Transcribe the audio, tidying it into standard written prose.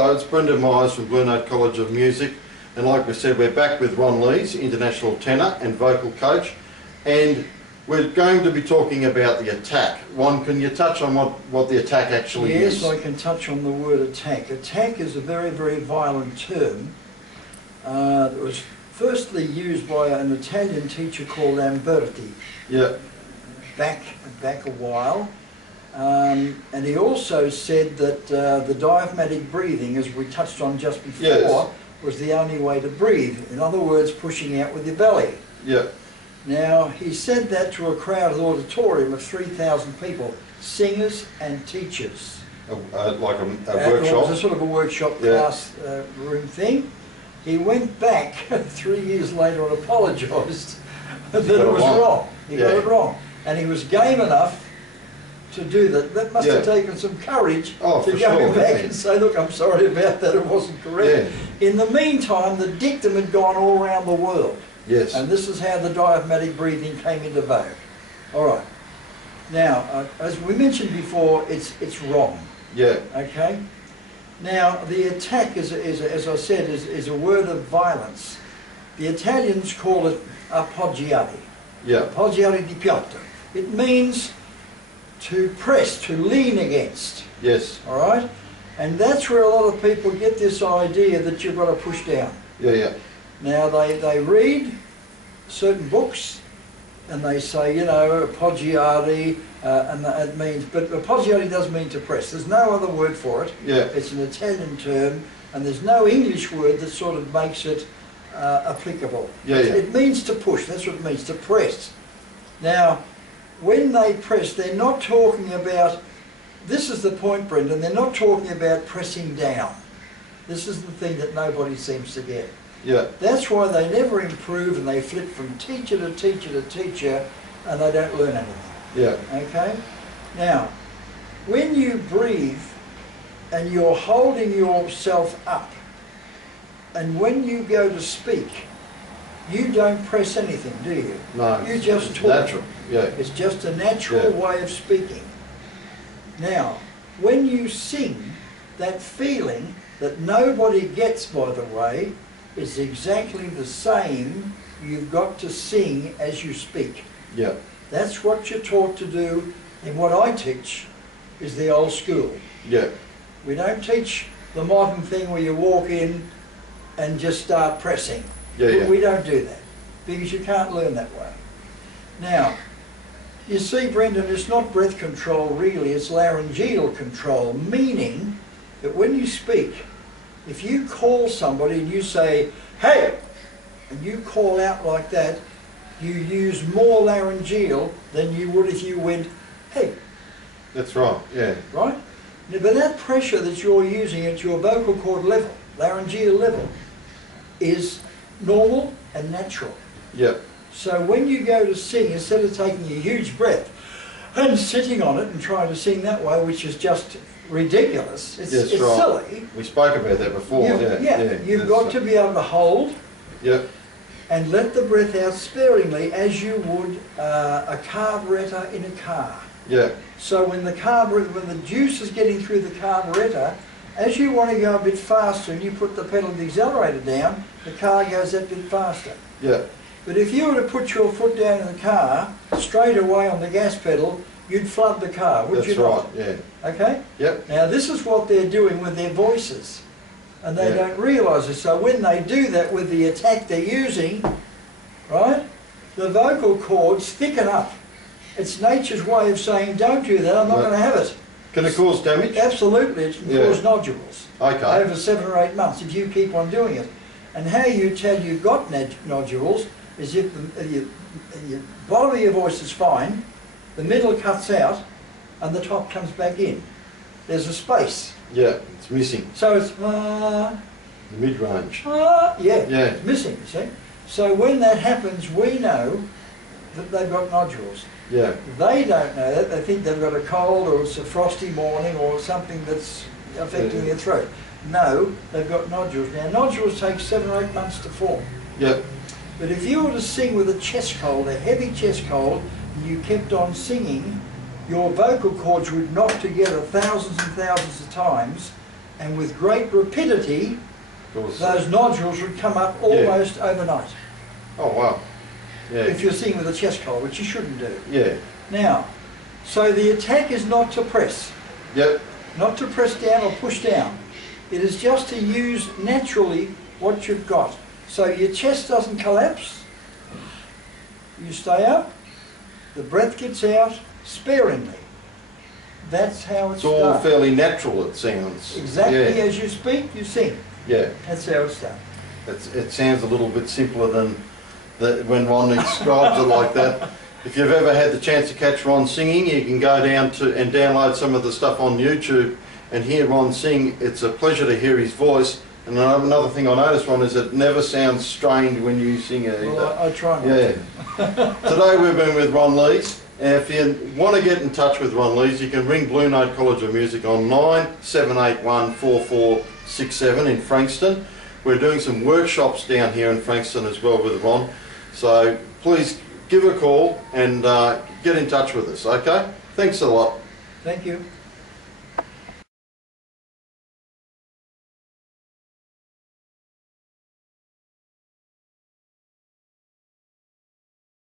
Hello, it's Brendan Myers from Blue Note College of Music, and like we said, we're back with Ron Lees, international tenor and vocal coach, and we're going to be talking about the attack. Ron, can you touch on what the attack actually is? Yes, I can touch on the word attack. Attack is a very, very violent term that was firstly used by an Italian teacher called Lamberti. Yeah. Back a while. And he also said that the diaphragmatic breathing, as we touched on just before, yes, was the only way to breathe. In other words, pushing out with your belly. Yeah. Now, he said that to a crowded auditorium of 3,000 people, singers and teachers. Like a It workshop? was a sort of a workshop class room thing. He went back 3 years later and apologised that it was wrong. He got it wrong. And he was game enough to do that. That must have taken some courage to go back and say, look, I'm sorry about that, it wasn't correct. In the meantime, the dictum had gone all around the world. Yes. And this is how the diaphragmatic breathing came into vogue. All right. Now, as we mentioned before, it's wrong. Yeah. Okay? Now, the attack, as I said, is a word of violence. The Italians call it appoggiare. Yeah. Appoggiare di piatto. It means to press, to lean against. Yes. All right? And that's where a lot of people get this idea that you've got to push down. Yeah, yeah. Now, they read certain books and they say, you know, appoggiare, and it means, but appoggiare does mean to press. There's no other word for it. Yeah. It's an Italian term, and there's no English word that sort of makes it applicable. Yeah, yeah. It means to push, that's what it means, to press. Now, when they press, they're not talking about, this is the point, Brendan, they're not talking about pressing down. This is the thing that nobody seems to get. Yeah. That's why they never improve and they flip from teacher to teacher to teacher and they don't learn anything. Yeah. Okay? Now, when you breathe and you're holding yourself up, and when you go to speak, you don't press anything, do you? No. You just talk. Natural. Yeah. It's just a natural way of speaking. Now, when you sing, that feeling that nobody gets, by the way, is exactly the same you've got to sing as you speak. Yeah. That's what you're taught to do, and what I teach is the old school. Yeah. We don't teach the modern thing where you walk in and just start pressing. Yeah, yeah. We don't do that, because you can't learn that way. Now, you see, Brendan, it's not breath control really, it's laryngeal control, meaning that when you speak, if you call somebody and you say, hey, and you call out like that, you use more laryngeal than you would if you went, hey. That's right, yeah. Right? Now, but that pressure that you're using at your vocal cord level, laryngeal level, is normal and natural. Yeah. So when you go to sing, instead of taking a huge breath and sitting on it and trying to sing that way, which is just ridiculous, it's right. silly. We spoke about that before. You've got to be able to hold and let the breath out sparingly as you would a carburettor in a car. Yeah. So when the juice is getting through the carburettor, as you want to go a bit faster and you put the pedal of the accelerator down, the car goes that bit faster. Yeah. But if you were to put your foot down in the car, straight away on the gas pedal, you'd flood the car, would you not? That's right, yeah. Okay? Yep. Now this is what they're doing with their voices, and they don't realise it. So when they do that with the attack they're using, right, the vocal cords thicken up. It's nature's way of saying, don't do that, I'm not going to have it. Can it cause damage? Absolutely, it can cause nodules. Okay. Over 7 or 8 months if you keep on doing it. And how you tell you've got nodules is if the bottom of your voice is fine, the middle cuts out, and the top comes back in. There's a space. Yeah, it's missing. So it's the mid-range. it's missing, you see. So when that happens, we know that they've got nodules. Yeah. They don't know that. They think they've got a cold or it's a frosty morning or something that's affecting their throat. No, they've got nodules. Now nodules take 7 or 8 months to form. Yep. But if you were to sing with a chest cold, a heavy chest cold, and you kept on singing, your vocal cords would knock together thousands and thousands of times, and with great rapidity, those nodules would come up almost overnight. Oh wow. Yeah. If you're singing with a chest collar, which you shouldn't do. Yeah. Now, so the attack is not to press. Yep. Not to press down or push down. It is just to use naturally what you've got. So your chest doesn't collapse. You stay up. The breath gets out sparingly. That's how it's done. It's all fairly natural, it sounds. Exactly as you speak, you sing. Yeah. That's how it's done. It sounds a little bit simpler than when Ron describes it like that. If you've ever had the chance to catch Ron singing, you can go down to and download some of the stuff on YouTube and hear Ron sing. It's a pleasure to hear his voice. And another thing I noticed, Ron, is it never sounds strained when you sing it either. Well, I try not to. Today we've been with Ron Lees. And if you want to get in touch with Ron Lees, you can ring Blue Note College of Music on 9781 4467 in Frankston. We're doing some workshops down here in Frankston as well with Ron. So please give a call and get in touch with us, okay? Thanks a lot. Thank you.